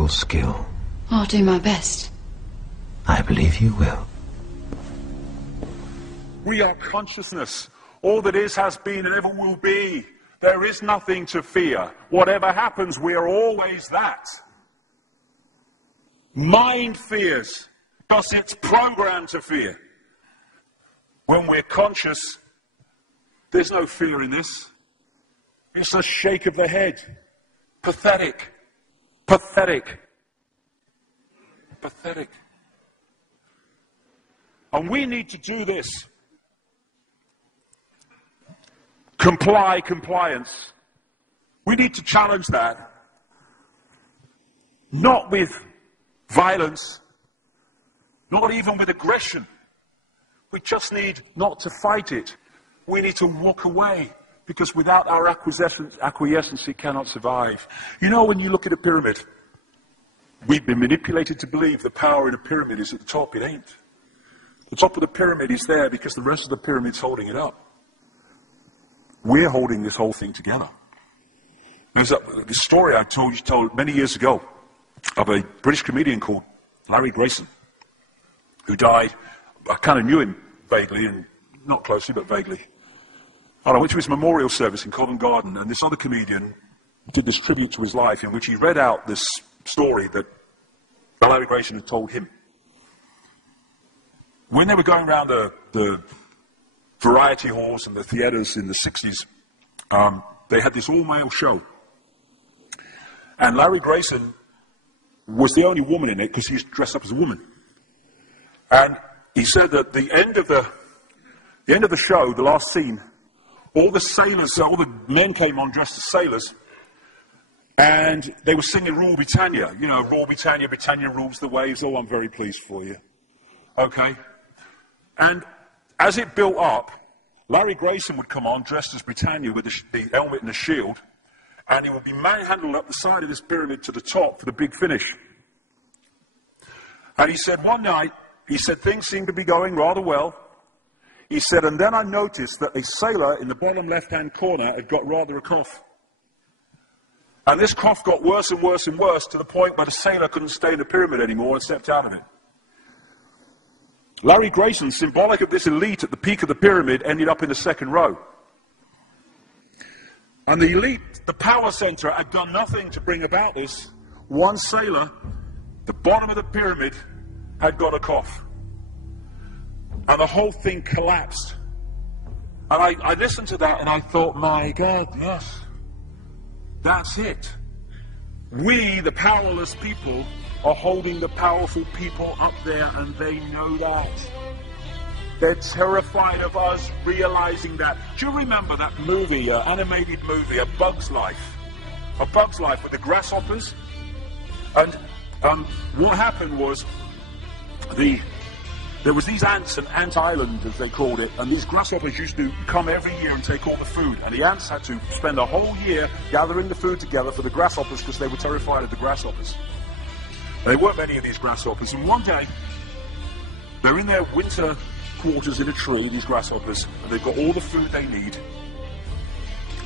magical skill. I'll do my best. I believe you will. We are consciousness. All that is, has been, and ever will be. There is nothing to fear. Whatever happens, we are always that. Mind fears, because it's programmed to fear. When we're conscious, there's no fear in this. It's a shake of the head. Pathetic. Pathetic. Pathetic. And we need to do this. Compliance. We need to challenge that. Not with violence, not even with aggression. We just need not to fight it. We need to walk away, because without our acquiescence it cannot survive. You know, when you look at a pyramid, we've been manipulated to believe the power in a pyramid is at the top. It ain't. The top of the pyramid is there because the rest of the pyramid's holding it up. We're holding this whole thing together. There's this story I told many years ago of a British comedian called Larry Grayson, who died. I kind of knew him vaguely, and not closely, but vaguely. And I went to his memorial service in Covent Garden, and this other comedian did this tribute to his life in which he read out this story that Larry Grayson had told him. When they were going around the variety halls and the theatres in the 60s, they had this all-male show. And Larry Grayson was the only woman in it because he was dressed up as a woman. And he said that the end of the show, the last scene, all the sailors, all the men came on dressed as sailors, and they were singing Rule Britannia. You know, Rule Britannia, Britannia rules the waves. Oh, I'm very pleased for you. Okay. And as it built up, Larry Grayson would come on dressed as Britannia with the helmet and the shield, and he would be manhandled up the side of this pyramid to the top for the big finish. And he said one night, he said things seemed to be going rather well. He said, and then I noticed that a sailor in the bottom left-hand corner had got rather a cough. And this cough got worse and worse and worse to the point where the sailor couldn't stay in the pyramid anymore and stepped out of it. Larry Grayson, symbolic of this elite at the peak of the pyramid, ended up in the second row. And the elite, the power center, had done nothing to bring about this. One sailor, the bottom of the pyramid, had got a cough. And the whole thing collapsed. And I listened to that and I thought, my God, yes, that's it. We, the powerless people, are holding the powerful people up there, and they know that. They're terrified of us realizing that. Do you remember that movie, animated movie, A Bug's Life? A Bug's Life with the grasshoppers? And what happened was, there was these ants, an ant island as they called it, and these grasshoppers used to come every year and take all the food, and the ants had to spend a whole year gathering the food together for the grasshoppers because they were terrified of the grasshoppers. There weren't many of these grasshoppers, and one day they're in their winter quarters in a tree, these grasshoppers, and they've got all the food they need,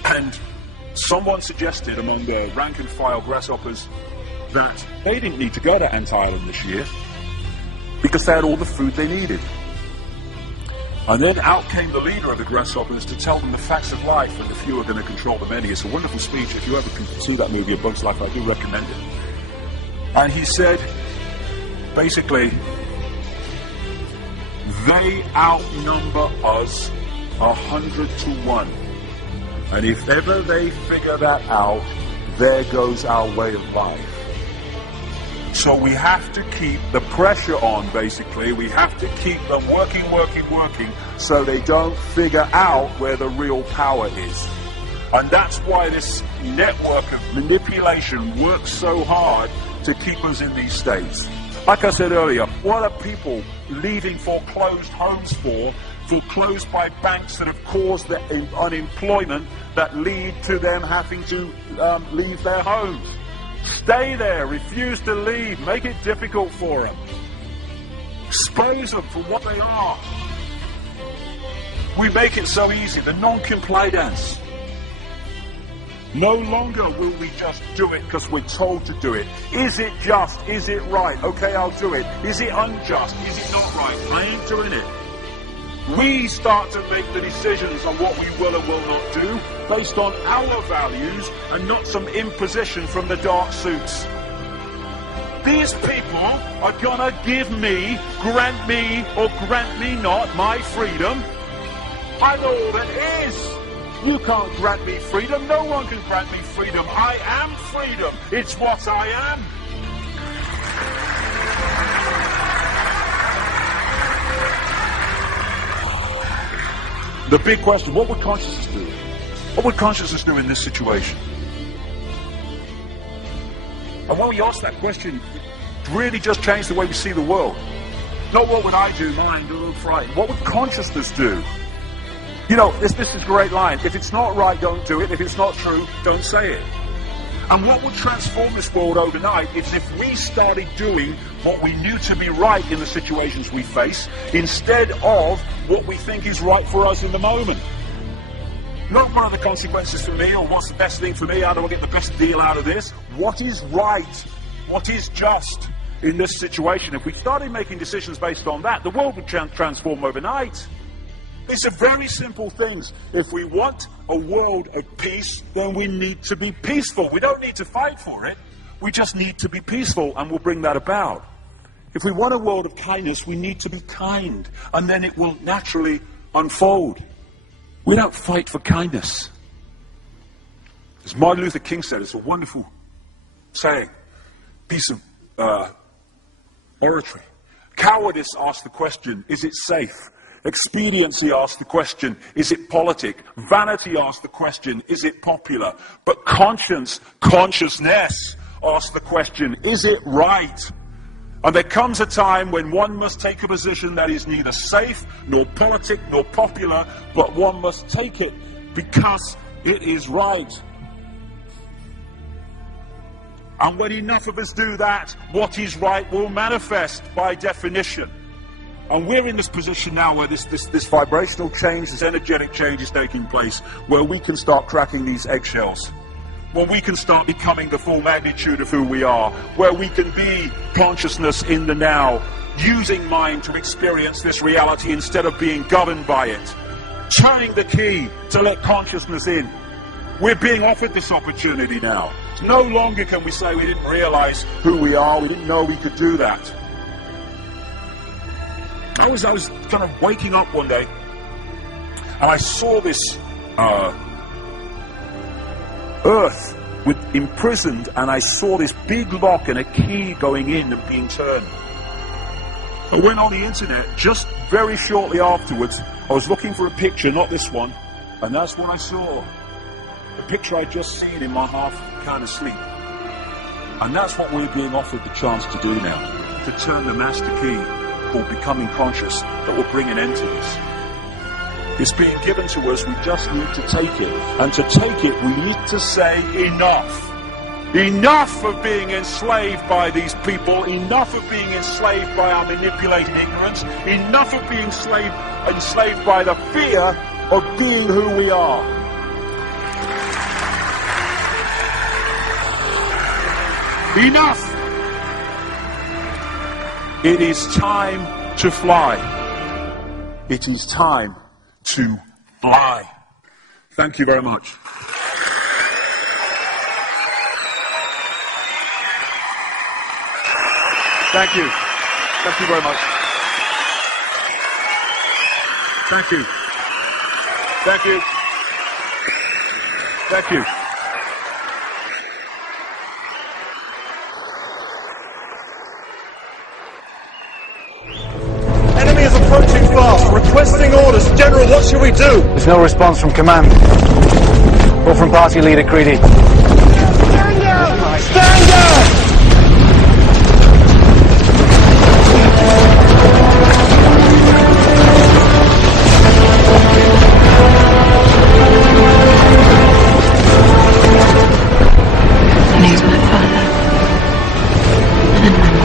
and someone suggested among the rank and file grasshoppers that they didn't need to go to Ant Island this year because they had all the food they needed. And then out came the leader of the grasshoppers to tell them the facts of life, and the few are going to control the many. It's a wonderful speech. If you ever can see that movie, A Bug's Life, I do recommend it. And he said, basically, they outnumber us 100 to 1. And if ever they figure that out, there goes our way of life. So we have to keep the pressure on, basically. We have to keep them working, so they don't figure out where the real power is. And that's why this network of manipulation works so hard to keep us in these states. Like I said earlier, what are people leaving foreclosed homes for, foreclosed by banks that have caused the unemployment that lead to them having to leave their homes? Stay there, refuse to leave, make it difficult for them. Expose them for what they are. We make it so easy, the non-compliance. No longer will we just do it because we're told to do it. Is it just? Is it right? Okay, I'll do it. Is it unjust? Is it not right? I ain't doing it. We start to make the decisions on what we will and will not do based on our values and not some imposition from the dark suits. These people are gonna give me, grant me, or grant me not my freedom. I know all that is. You can't grant me freedom. No one can grant me freedom. I am freedom. It's what I am. The big question, what would consciousness do? What would consciousness do in this situation? And when we ask that question, it really just changed the way we see the world. Not what would I do, mind, or frightened. What would consciousness do? You know, this is a great line. If it's not right, don't do it. If it's not true, don't say it. And what would transform this world overnight is if we started doing what we knew to be right in the situations we face, instead of what we think is right for us in the moment. Not what are the consequences for me, or what's the best thing for me, how do I get the best deal out of this? What is right? What is just in this situation? If we started making decisions based on that, the world would transform overnight. These are very simple things. If we want a world of peace, then we need to be peaceful. We don't need to fight for it. We just need to be peaceful, and we'll bring that about. If we want a world of kindness, we need to be kind, and then it will naturally unfold. We don't fight for kindness. As Martin Luther King said, it's a wonderful saying, piece of oratory. Cowardice asks the question, is it safe? Expediency asks the question, is it politic? Vanity asks the question, is it popular? But consciousness asks the question, is it right? And there comes a time when one must take a position that is neither safe, nor politic, nor popular, but one must take it because it is right. And when enough of us do that, what is right will manifest by definition. And we're in this position now where this vibrational change, this energetic change is taking place, where we can start cracking these eggshells, where we can start becoming the full magnitude of who we are, where we can be consciousness in the now, using mind to experience this reality instead of being governed by it, turning the key to let consciousness in. We're being offered this opportunity now. No longer can we say we didn't realize who we are, we didn't know we could do that. I was kind of waking up one day, and I saw this earth imprisoned, and I saw this big lock and a key going in and being turned. I went on the internet just very shortly afterwards. I was looking for a picture, not this one, and that's what I saw. The picture I'd just seen in my half kind of sleep. And that's what we're being offered the chance to do now, to turn the master key, or becoming conscious, that will bring an end to this. It's being given to us, we just need to take it. And to take it, we need to say enough. Enough of being enslaved by these people, enough of being enslaved by our manipulated ignorance, enough of being enslaved by the fear of being who we are. Enough! It is time to fly. It is time to fly. Thank you very much. Thank you. Thank you very much. Thank you. Thank you. Thank you. Approaching fast, requesting orders. General, what should we do? There's no response from command. Or from party leader Creedy. Stand down! Stand down! And he's my father. And my mother.